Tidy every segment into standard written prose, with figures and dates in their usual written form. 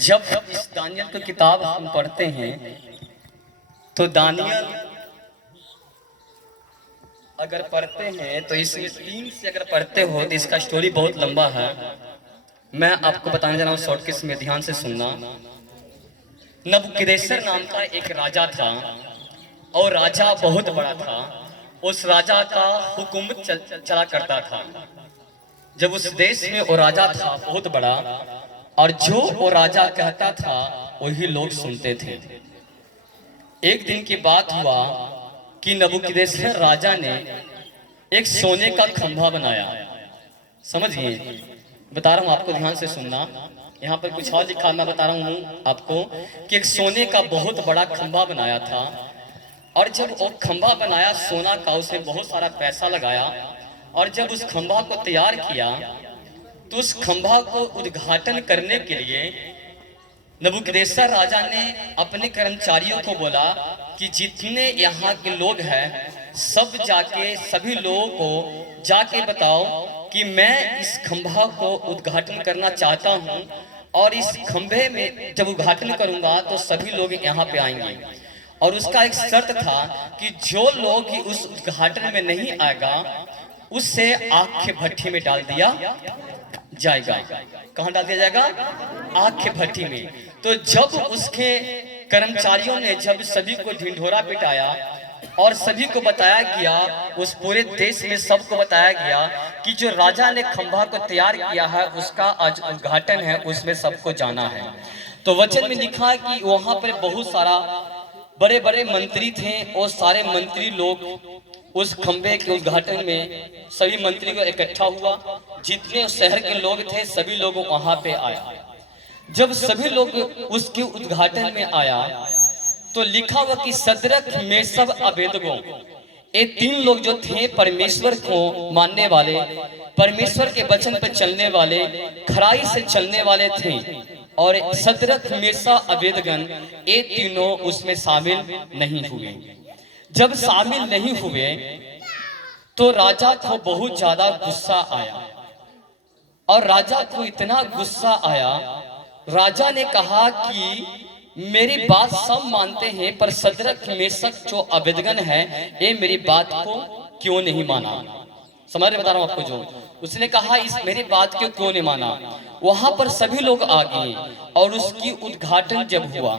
जब इस दानियल की किताब हम पढ़ते हैं तो दानियल अगर पढ़ते हैं तो इसमें 3 से अगर पढ़ते हो तो इसका स्टोरी बहुत लंबा है। मैं आपको बताने जा रहा हूँ शॉर्टकट में, ध्यान से सुनना। नबूकदनेस्सर नाम का एक राजा था और राजा बहुत बड़ा था। उस राजा का हुकूमत चला करता था। जब उस देश में वो राजा था बहुत बड़ा, और जो वो राजा कहता था वही लोग सुनते थे। एक दिन की बात हुआ कि नबूकदनेस्सर राजा ने एक सोने का खंभा बनाया। समझिए, बता रहा हूँ आपको, ध्यान से सुनना। यहाँ पर कुछ और लिखा, मैं बता रहा हूँ आपको कि एक सोने का बहुत बड़ा खंभा बनाया था। और जब वो खंभा बनाया सोना का, उसने बहुत सारा पैसा लगाया। और जब उस खंभा को तैयार किया तो उस खंभा को उद्घाटन करने के लिए नबूकदनेस्सर राजा ने अपने कर्मचारियों को बोला कि जितने यहाँ के लोग हैं सब जाके, सभी लोगों को जाके बताओ कि मैं इस खंभा को उद्घाटन करना चाहता हूँ, और इस खंभे में जब उद्घाटन करूंगा तो सभी लोग यहाँ पे आएंगे। और उसका एक शर्त था कि जो लोग उस उद्घाटन में नहीं आएगा उससे आग के भट्ठी में डाल दिया जाएगा। कहाँ डाल दिया जाएगा? आग के भट्ठी में। तो जब उसके कर्मचारियों ने जब सभी को ढिंढोरा पिटाया और सभी को बताया गया, उस पूरे देश में सबको बताया गया कि जो राजा ने खंभा को तैयार किया है उसका आज उद्घाटन है, उसमें सबको जाना है। तो वचन में लिखा है कि वहां पर बहुत सारा बड़े बड़े मंत्री थे और सारे मंत्री लोग उस खंभे के उद्घाटन में, सभी मंत्री को इकट्ठा हुआ। जितने शहर के लोग थे सभी लोग वहां पे आया। जब सभी लोग उसके उद्घाटन में आया तो लिखा हुआ कि सदरक, मेशक, अबेदगो, ये 3 लोग जो थे परमेश्वर को मानने वाले, परमेश्वर के वचन पर चलने वाले, खराई से चलने वाले थे। और सदरक, मेशक, अबेदगन ये तीनों उसमें शामिल नहीं हुए। जब शामिल नहीं हुए तो राजा को बहुत ज्यादा गुस्सा आया। और राजा को इतना गुस्सा आया, राजा ने कहा कि मेरी बात सब मानते हैं पर सदरक, मेशक जो अबेदगन है ये मेरी बात को क्यों नहीं माना। समझ रहे, बता रहा हूं आपको। जो उसने कहा इस मेरी बात को क्यों नहीं माना। वहां पर सभी लोग आ गए और उसकी उद्घाटन जब हुआ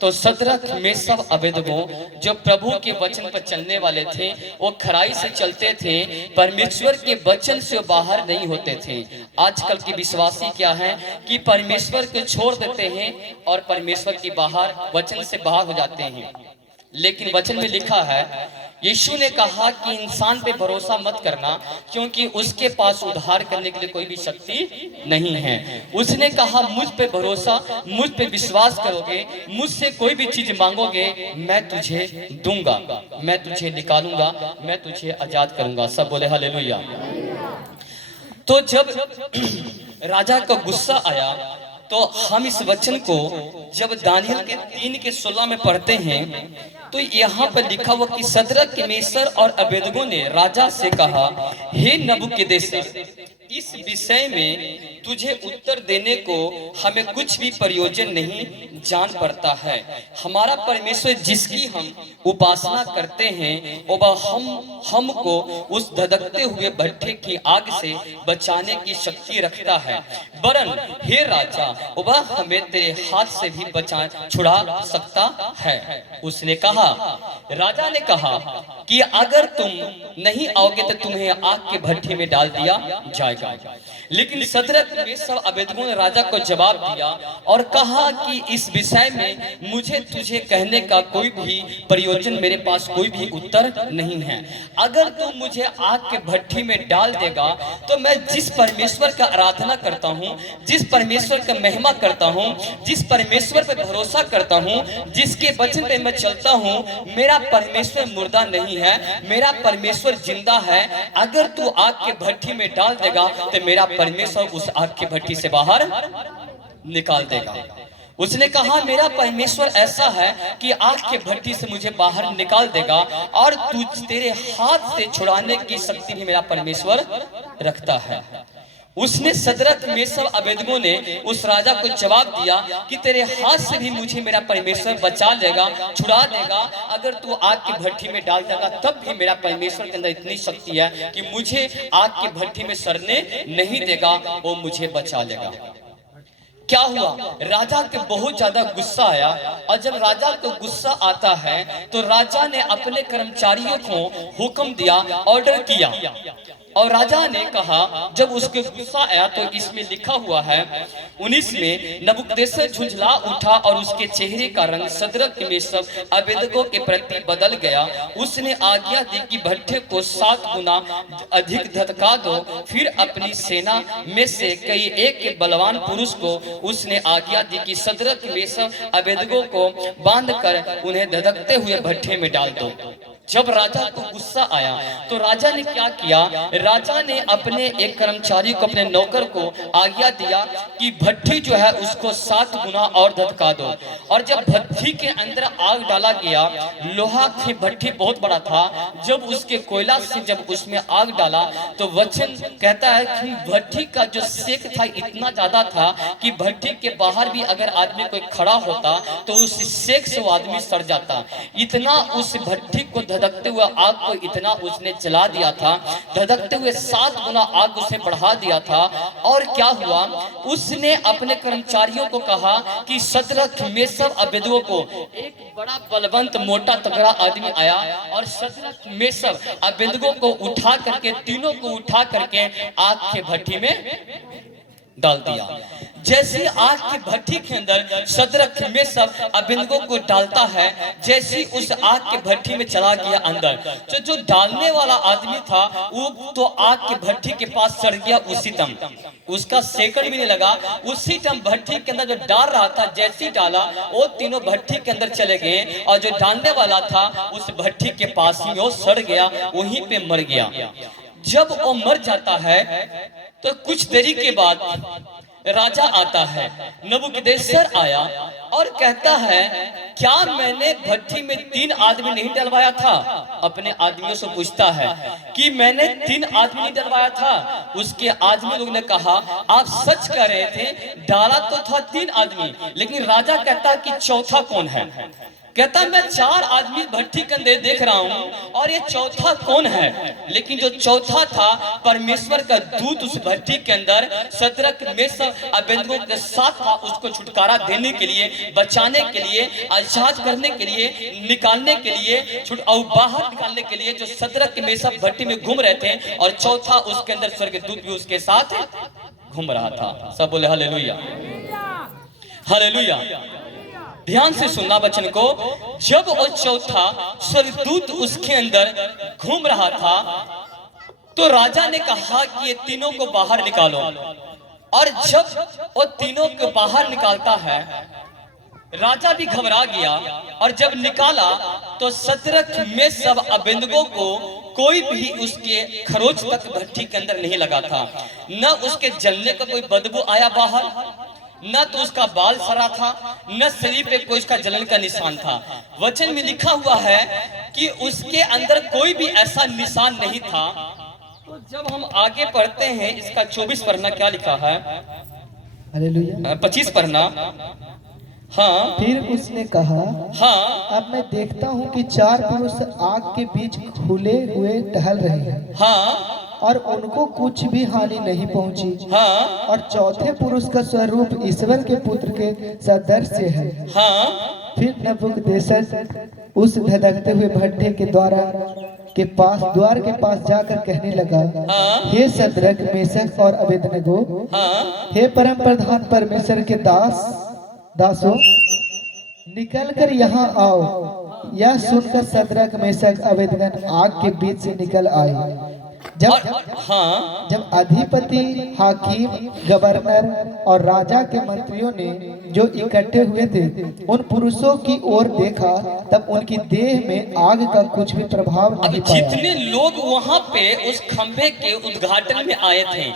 तो सदरक, मेशक, अबेदगो जो प्रभु के वचन पर चलने वाले थे, वो खराई से चलते थे, परमेश्वर के वचन से बाहर नहीं होते थे। आजकल के विश्वासी क्या है कि परमेश्वर को छोड़ देते हैं और परमेश्वर के बाहर, वचन से बाहर हो जाते हैं। लेकिन वचन में लिखा है, यीशु ने कहा कि इंसान पे भरोसा मत करना क्योंकि उसके पास उद्धार करने के लिए कोई भी शक्ति नहीं है। उसने कहा मुझ पे भरोसा, मुझ पे विश्वास करोगे, मुझसे कोई भी चीज मांगोगे, मैं तुझे दूंगा, मैं तुझे निकालूंगा, मैं तुझे आजाद करूंगा। सब बोले हालेलुया। तो जब राजा को गुस्सा आया तो हम इस वचन को जब दानियल के 3:16 में पढ़ते हैं तो यहाँ पर लिखा हुआ कि सदरक, मेशक और अबेदगो ने राजा से कहा, हे नबूकदनेस्सर, इस विषय में तुझे उत्तर देने को हमें कुछ भी प्रयोजन नहीं जान पड़ता है। हमारा परमेश्वर जिसकी हम उपासना करते हैं वह हमको उस धधकते हुए भट्ठे की आग से बचाने की शक्ति रखता है। वरन हे राजा, वह हमें तेरे हाथ से भी छुड़ा सकता है। उसने कहा, राजा ने कहा कि अगर तुम नहीं आओगे तो तुम्हें आग के भट्ठे में डाल दिया जाएगा। लेकिन सदरक, मेशक, अबेदगो ने राजा को जवाब दिया और कहा कि इस विषय में मुझे तुझे कहने का कोई भी प्रयोजन, मेरे पास कोई भी उत्तर नहीं है। अगर तुम मुझे आग के भट्ठी में डाल देगा तो मैं जिस परमेश्वर का आराधना करता हूँ, जिस परमेश्वर का महिमा करता हूँ, जिस परमेश्वर पर भरोसा करता हूँ, जिसके वचन पे मैं चलता हूँ, मेरा परमेश्वर मुर्दा नहीं है, मेरा परमेश्वर जिंदा है। अगर तू आग के भट्ठी में डाल देगा तो मेरा परमेश्वर उस आग की भट्टी से बाहर निकाल देगा। उसने कहा मेरा परमेश्वर ऐसा है कि आग के भट्टी से मुझे बाहर निकाल देगा और तेरे हाथ से छुड़ाने की शक्ति भी मेरा परमेश्वर रखता है। उसने सदरक मेसब अबेदगो ने उस राजा को जवाब दिया कि तेरे हाथ से भी मुझे मेरा परमेश्वर बचा लेगा, छुड़ा देगा। अगर तू आग की भट्ठी में डाल देगा तब भी मेरा परमेश्वर के अंदर इतनी शक्ति है कि मुझे आग की भट्ठी में सड़ने नहीं देगा, वो मुझे बचा लेगा। क्या हुआ, राजा के बहुत ज्यादा गुस्सा आया, और जब राजा को गुस्सा आता है तो राजा ने अपने कर्मचारियों को हुक्म दिया, ऑर्डर किया। और राजा ने कहा, जब उसके गुस्सा आया तो इसमें लिखा हुआ है 19 में, नबूकदनेस्सर झुंझला उठा और उसके चेहरे का रंग सदरक मेसब अबेदगो के प्रति बदल गया। उसने आज्ञा दी कि भट्ठे को 7 गुना अधिक धधका दो। फिर अपनी सेना में से कई एक बलवान पुरुष को उसने आज्ञा दी कि सदरक मेसब अबेदगो को बांधकर उन्हें धधकते हुए भट्ठे में डाल दो। जब राजा को गुस्सा आया तो राजा ने क्या किया, राजा ने अपने एक कर्मचारी को, अपने नौकर को आज्ञा दिया कि भट्ठी जो है उसको 7 गुना और धधका दो। और जब भट्ठी के अंदर आग डाला गया, लोहा की भट्ठी बहुत बड़ा था, जब उसके कोयला से जब उसमें आग डाला तो वचन कहता है कि भट्ठी का जो सेक था इतना ज्यादा था कि भट्ठी के बाहर भी अगर आदमी कोई खड़ा होता तो उस सेक से वो आदमी सड़ जाता। इतना उस भट्ठी को धधकते हुए आग को इतना उसने जला दिया था, धधकते हुए 7 गुना आग उसने बढ़ा दिया था। और क्या हुआ, उसने अपने कर्मचारियों को कहा कि सदरक मेसब अबेदगो को, एक बड़ा बलवंत मोटा तगड़ा आदमी आया और सदरक मेसब अबेदगो को उठा करके, तीनों को उठा करके आग के भट्ठी में डाल दिया। जैसे आग की भट्ठी के अंदर सदरक मेसब अबेदगो को डालता है, जैसे उस आग के भट्ठी में चला गया अंदर, तो जो डालने वाला आदमी था वो तो आग की भट्ठी के पास चढ़ गया उसी दम, उसका सेकंड भी नहीं लगा, उसी टाइम भट्ठी के अंदर जो डाल रहा था, जैसे डाला वो तीनों भट्ठी के अंदर चले गए, और जो डालने वाला था उस भट्ठी के पास ही वो सड़ गया, वहीं पे मर गया। जब वो मर जाता है तो कुछ देरी के बाद राजा आता है, नबूकदनेस्सर आया और कहता है, क्या मैंने भट्ठी में 3 आदमी नहीं डलवाया था? अपने आदमियों से पूछता है कि मैंने 3 आदमी नहीं डलवाया था। उसके आदमी लोग ने कहा, आप सच कह रहे थे, डाला तो था 3 आदमी, लेकिन राजा कहता कि चौथा कौन है? कहता मैं 4 आदमी भट्ठी के अंदर देख रहा हूं और ये चौथा कौन है? लेकिन जो चौथा था परमेश्वर का दूत उस भट्ठी के अंदर सदरक मेसब अबेदगो के साथ था, उसको छुटकारा देने के लिए, बचाने के लिए, आजाद करने के लिए, निकालने के लिए, और बाहर निकालने के लिए, जो सदरक मेसब भट्ठी में घूम रहे थे, और चौथा उसके अंदर स्वर्गदूत भी उसके साथ घूम रहा था। सब बोले हालेलुया, हालेलुया। ध्यान से सुनना वचन को। जब वो चौथा स्वर्गदूत उसके अंदर घूम रहा था तो राजा ने कहा कि ये तीनों को बाहर निकालो। और जब वो तीनों को बाहर निकालता है, राजा भी घबरा गया, और जब निकाला तो सदरक मेसब अबेदगो को कोई भी उसके खरोच तक भट्ठी के अंदर नहीं लगा था, न उसके जलने का कोई बदबू आया बाहर, न तो उसका बाल सड़ा था, न शरीर पे कोई उसका जलन का निशान था। वचन में लिखा हुआ है कि उसके अंदर कोई भी ऐसा निशान नहीं था। तो जब हम आगे पढ़ते हैं, इसका 24 पढ़ना, क्या लिखा है? हालेलुया। 25 पढ़ना। हाँ, फिर उसने कहा, हाँ, अब मैं देखता हूँ कि 4 पुरुष आग के बीच खुले हुए टहल रहे हैं, हाँ, और उनको कुछ भी हानि नहीं पहुंची। हाँ, और चौथे पुरुष का स्वरूप ईश्वर के पुत्र के सदृश्य है। हाँ। फिर नबूकदनेस्सर उस धधकते हुए भट्ठे के द्वार के पास जाकर कहने लगा, हे सदरक मेसक और अबेदनगो, हे परम प्रधान परमेश्वर के दासों, निकल कर यहाँ आओ। यह सुनकर सदरक मेसक अबेदनगो आग के बीच से निकल आए। जब अधिपति, हाकिम, गवर्नर और राजा के मंत्रियों ने जो इकट्ठे हुए थे उन पुरुषों की ओर देखा, तब उनकी देह में आग का कुछ भी प्रभाव नहीं पाया। जितने लोग वहां पे उस खंभे के उद्घाटन में आए थे,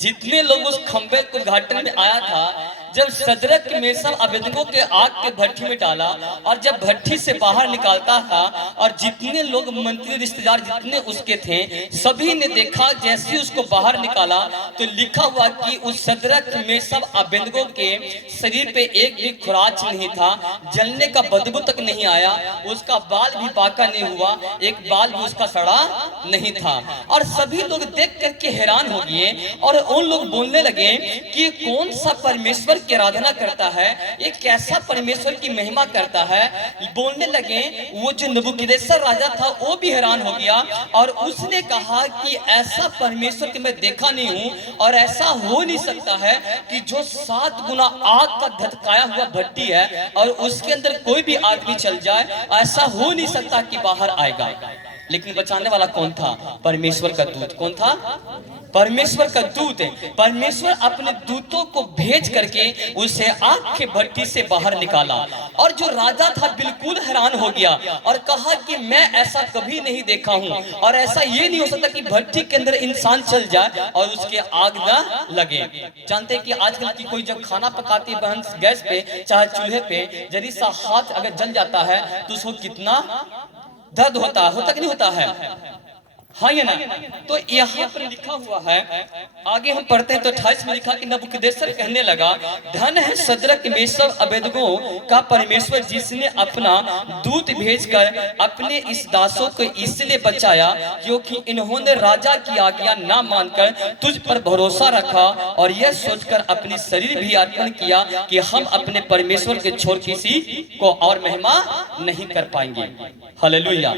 जितने लोग उस खंभे के उद्घाटन में आया था, जब सदरक मेसम अबेदनगो के आग के भट्टी में डाला और जब भट्टी से बाहर निकालता था और जितने लोग मंत्री रिश्तेदार जितने उसके थे सभी ने देखा जैसे ही उसको बाहर निकाला तो लिखा हुआ कि उस सदरक मेसम अबेदनगो के शरीर पे एक भी खुराच नहीं था, जलने का बदबू तक नहीं आया, उसका बाल भी बाका नहीं हुआ, एक बाल भी उसका सड़ा नहीं था। और सभी लोग देख करके हैरान हो गए और उन लोग बोलने लगे कि कौन सा परमेश्वर की आराधना करता है, एक कैसा परमेश्वर की महिमा करता है। बोलने लगे, वो जो नबूकदनेस्सर राजा था वो भी हैरान हो गया और उसने कहा कि ऐसा परमेश्वर की मैं देखा नहीं हूं और ऐसा हो नहीं सकता है कि जो 7 गुना आग का धधकाया हुआ भट्टी है और उसके अंदर कोई भी आदमी चल जाए, ऐसा हो नहीं सकता कि बाहर आएगा। लेकिन बचाने वाला कौन था? परमेश्वर का दूत। कौन था? परमेश्वर का दूत। परमेश्वर अपने दूतों को भेज करके उसे आग के भट्टी से बाहर निकाला और जो राजा था बिल्कुल हैरान हो गया और कहा कि मैं ऐसा कभी नहीं देखा हूं और ऐसा ये नहीं हो सकता कि भट्टी के अंदर इंसान चल जाए और उसके आग ना लगे। जानते हैं कि आजकल की कोई जब खाना पकाती है बहन गैस पे चाहे चूल्हे पे, जरी सा हाथ अगर जल जाता है तो उसको कितना दर्द होता कि नहीं होता है? हाँ ये ना। तो यहाँ पर लिखा हुआ है, आगे हम पढ़ते हैं तो 28 में लिखा कि नबूकदनेस्सर कहने लगा, धन है सदरक मेशक अबेदनगो का परमेश्वर जिसने अपना दूत भेजकर अपने इस दासों को इसलिए बचाया क्योंकि इन्होंने राजा की आज्ञा ना मानकर तुझ पर भरोसा रखा और यह सोचकर अपनी शरीर भी अर्पण किया कि हम अपने परमेश्वर के छोड़ किसी को और महिमा नहीं कर पाएंगे। हालेलुया।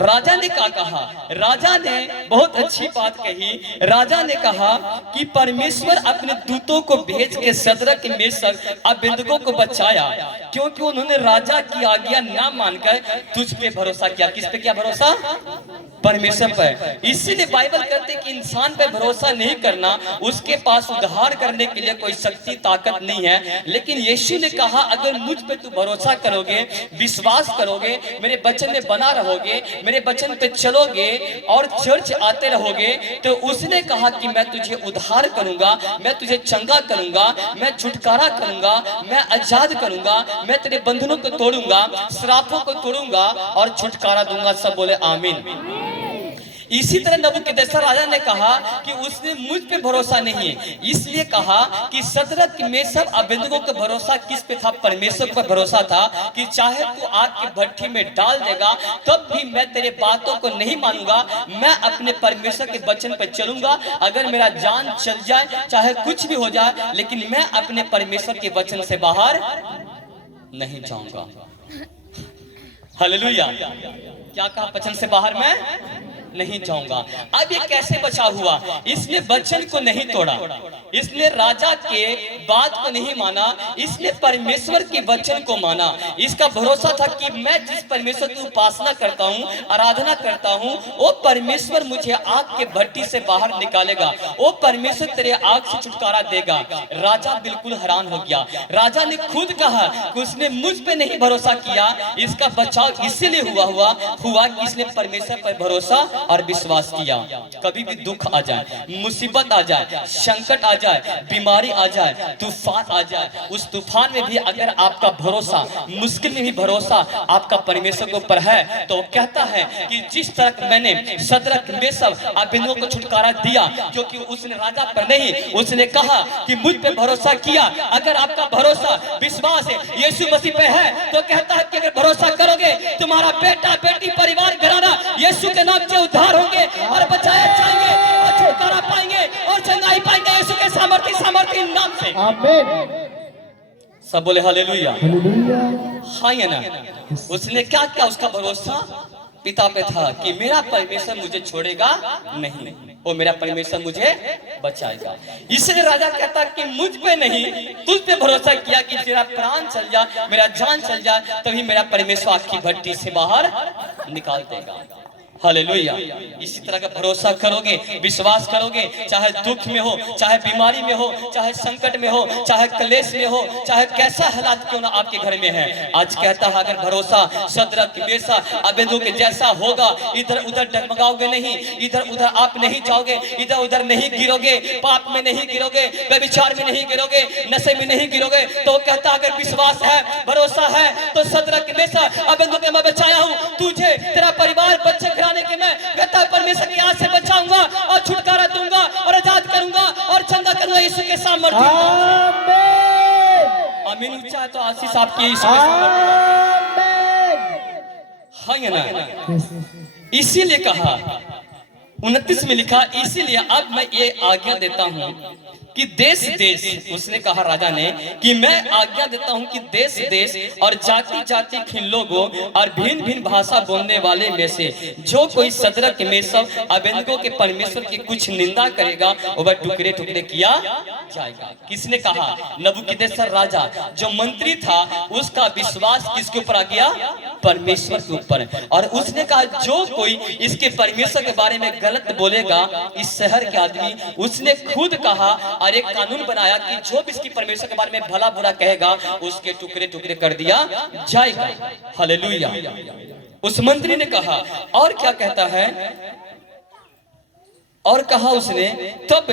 राजा ने क्या कहा? राजा ने बहुत अच्छी बात कही। राजा ने कहा कि परमेश्वर अपने दूतों को भेज के सदरक मेशक अबेदनगो को बचाया क्योंकि उन्होंने राजा की आज्ञा ना मानकर तुझ पे भरोसा किया। किस पे? क्या भरोसा? परमेश्वर पर। इसीलिए बाइबल कहते हैं कि इंसान पे भरोसा नहीं करना, उसके पास उद्धार करने के लिए कोई शक्ति ताकत नहीं है। लेकिन यीशु ने कहा अगर मुझ पे तू भरोसा करोगे, विश्वास करोगे, मेरे वचन में बना रहोगे, मेरे वचन पे चलोगे और चर्च आते रहोगे, तो उसने कहा कि मैं तुझे उद्धार करूंगा, मैं तुझे चंगा करूंगा, मैं छुटकारा करूंगा, मैं आजाद करूंगा, मैं तेरे बंधनों को तोड़ूंगा, श्रापों को तोड़ूंगा और छुटकारा दूंगा। सब बोले आमीन। इसी तरह नबूकदनेस्सर राजा ने कहा कि उसने मुझ पे भरोसा नहीं है, इसलिए कहा कि सदरक मेशक अबेदनगो का भरोसा किस पे था? परमेश्वर पर भरोसा था कि चाहे तू आग की भट्टी में डाल देगा तब भी मैं तेरे बातों को नहीं मानूंगा, मैं अपने परमेश्वर के वचन पर चलूंगा। अगर मेरा जान चल जाए, चाहे कुछ भी हो जाए, लेकिन मैं अपने परमेश्वर के वचन से बाहर नहीं जाऊंगा। हालेलुया। क्या कहा? वचन से बाहर मैं नहीं जाऊंगा। अब ये कैसे बचा हुआ? इसने वचन को नहीं तोड़ा, इसने राजा के बात को नहीं माना, इसने परमेश्वर के वचन को माना। इसका भरोसा था कि मैं जिस परमेश्वर की उपासना करता हूँ, आराधना करता हूँ, वो परमेश्वर मुझे आग के भट्टी से बाहर निकालेगा, वो परमेश्वर तेरे आग से छुटकारा देगा। राजा बिल्कुल हैरान हो गया। राजा ने खुद कहा कि उसने मुझ पे नहीं भरोसा किया, इसका बचाव इसीलिए हुआ कि इसने परमेश्वर पर भरोसा और विश्वास किया। कभी भी दुख आ जाए, मुसीबत आ जाए, संकट आ जाए, बीमारी आ जाए, तूफान आ जाए, उस तूफान में भी अगर आपका भरोसा, मुश्किल में भी भरोसा आपका परमेश्वर के ऊपर है, तो कहता है कि जिस तरह मैंने सदरक मेशक अबेदनगो को छुटकारा दिया क्योंकि उसने राजा पर नहीं, उसने कहा कि मुझ पे भरोसा किया। अगर आपका भरोसा विश्वास यीशु मसीह पे है तो कहता है कि अगर भरोसा करोगे तुम्हारा बेटा बेटी परिवार घराना यीशु के नाम से उद्धार होंगे और बचाए जाएंगे और छुटकारा पाएंगे और चंगाई पाएंगे यीशु के सामर्थ्य नाम से। आमीन। सब बोले हालेलुया। हालेलुया। हाँ या ना? उसने क्या किया? उसका भरोसा पिता पे था कि मेरा परमेश्वर मुझे छोड़ेगा नहीं, वो मेरा परमेश्वर मुझे बचाएगा। इसलिए राजा कहता कि मुझ पे नहीं, तुझ पे भरोसा किया कि तेरा प्राण चल जाए, मेरा जान चल जाए, तभी मेरा परमेश्वर आग की भट्टी से बाहर निकाल देगा। हालेलुया। इसी तरह का भरोसा करोगे, विश्वास करोगे, चाहे दुख में हो, चाहे बीमारी में हो, चाहे संकट में हो, चाहे क्लेश में हो, चाहे कैसा हालात क्यों ना आपके घर में है, आज कहता है अगर भरोसा शद्रक मेशक अबेदनगो के जैसा होगा, इधर उधर डगमगाओगे नहीं, इधर उधर आप नहीं जाओगे, इधर उधर नहीं गिरोगे, पाप में नहीं गिरोगे, व्यभिचार में नहीं गिरोगे, नशे में नहीं गिरोगे। तो कहता अगर विश्वास है, भरोसा है, तो शद्रक मेशक अबेदनगो के मैं बचाया हूँ, तुझे तेरा परिवार बच्चे के मैं कहता परमेश्वर की आग से बचाऊंगा और छुटकारा दूंगा और आजाद करूंगा और चंगा करूंगा यीशु के सामर्थ्य। आमीन। आमीन। ऊंचा है तो आशीष आपकी यीशु के सामर्थ्य। हाँ या ना? इसीलिए कहा 29 में लिखा, इसीलिए अब मैं ये आज्ञा देता हूं कि देश देश, उसने कहा राजा ने कि मैं आज्ञा देता हूं कि देश देश और जाति जाति के लोगों और भिन्न भिन्न भाषा बोलने वाले में से जो कोई शद्रक मेशक अबेदनगो के परमेश्वर की कुछ निंदा करेगा वह टुकड़े टुकड़े किया जाएगा। किसने कहा? नबूकदनेस्सर राजा जो मंत्री था, उसका विश्वास किसके ऊपर आ गया? परमेश्वर के ऊपर। और उसने कहा जो कोई इसके परमेश्वर के बारे में गलत बोलेगा, इस शहर के आदमी, उसने खुद कहा और एक कानून बनाया कि जो भी इसकी परमेश्वर के बारे में भला बुरा कहेगा उसके टुकड़े टुकड़े कर दिया जाएगा। हालेलुया। उस मंत्री ने कहा, और क्या कहता है? और कहा उसने, तब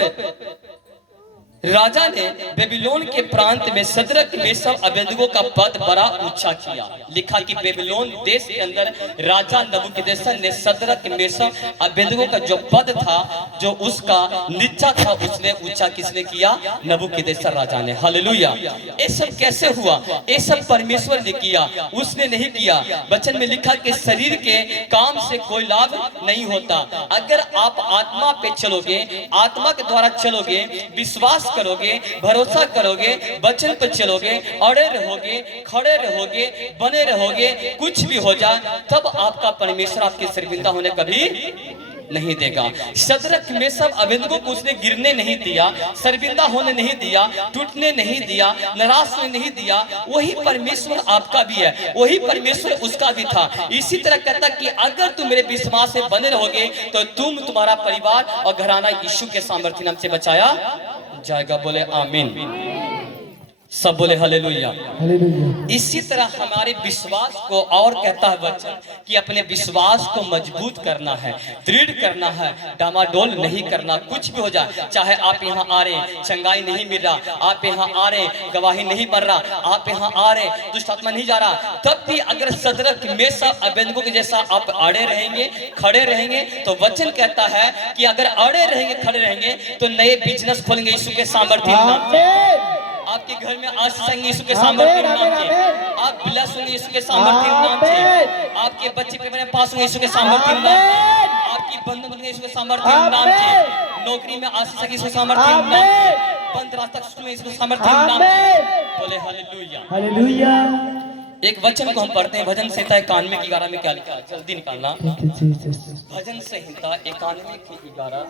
राजा ने बेबीलोन के प्रांत में शद्रक मेशक अबेदनगो का पद बड़ा ऊंचा किया। लिखा कि बेबीलोन देश के अंदर राजा नबूकदनेस्सर ने शद्रक मेशक अबेदनगो का जो पद था, जो उसका नीचा था, उसने ऊंचा किसने किया? नबूकदनेस्सर राजा ने। हालेलुया। ये सब कैसे हुआ? ये सब परमेश्वर ने किया, उसने नहीं किया। वचन में लिखा कि शरीर के काम से कोई लाभ नहीं होता। अगर आप आत्मा पे चलोगे, आत्मा के द्वारा चलोगे, विश्वास करोगे, भरोसा करोगे, वचन पर चलोगे, अड़े रहोगे, खड़े रहोगे, बने रहोगे, कुछ भी हो जाए, तब आपका परमेश्वर आपकी शर्मिंदा होने कभी नहीं देगा। शद्रक मेशक अबेदनगो को उसने गिरने नहीं दिया, शर्मिंदा होने नहीं दिया, टूटने नहीं दिया, निराश होने नहीं दिया। वही परमेश्वर आपका भी है, वही परमेश्वर उसका भी था। इसी तरह कहता कि अगर तुम मेरे विश्वास से बने रहोगे तो तुम, तुम्हारा परिवार और घराना यीशु के सामर्थ्य नाम से बचाया जाएगा। बोले आमीन। सब बोले हालेलुया। इसी तरह हमारे विश्वास को, और कहता है वचन कि अपने विश्वास को मजबूत करना है, दृढ़ करना है, डामाडोल नहीं करना। कुछ भी हो जाए, चाहे आप यहाँ आ रहे चंगाई नहीं मिल रहा, आप यहाँ आ रहे गवाही नहीं बढ़ रहा, आप यहाँ आ रहे दुष्ट आत्मा नहीं जा रहा, तब भी अगर शद्रक मेशक अबेदनगो के जैसा आप अड़े रहेंगे, खड़े रहेंगे, तो वचन कहता है कि अगर अड़े रहेंगे, खड़े रहेंगे, तो नए बिजनेस खोलेंगे यीशु के सामर्थ्य नाम से। आपके घर में आशीष आएंगे यीशु के सामर्थ्य नाम से। आप ब्लेस होंगे यीशु के सामर्थ्य नाम से। आपके बच्चे पे मेरे पास होंगे यीशु के सामर्थ्य नाम से। आपकी बंधन बनेंगे यीशु के सामर्थ्य नाम से। नौकरी में आशीष आएगी यीशु के सामर्थ्य नाम से। बंद रास्ता में यीशु के सामर्थ्य नाम से। बोले हालेलुया। हालेलुया। एक वचन को हम पढ़ते हैं, भजन संहिता 91 की 11 में क्या लिखा है? जल्दी निकालना। भजन संहिता 91 की 11।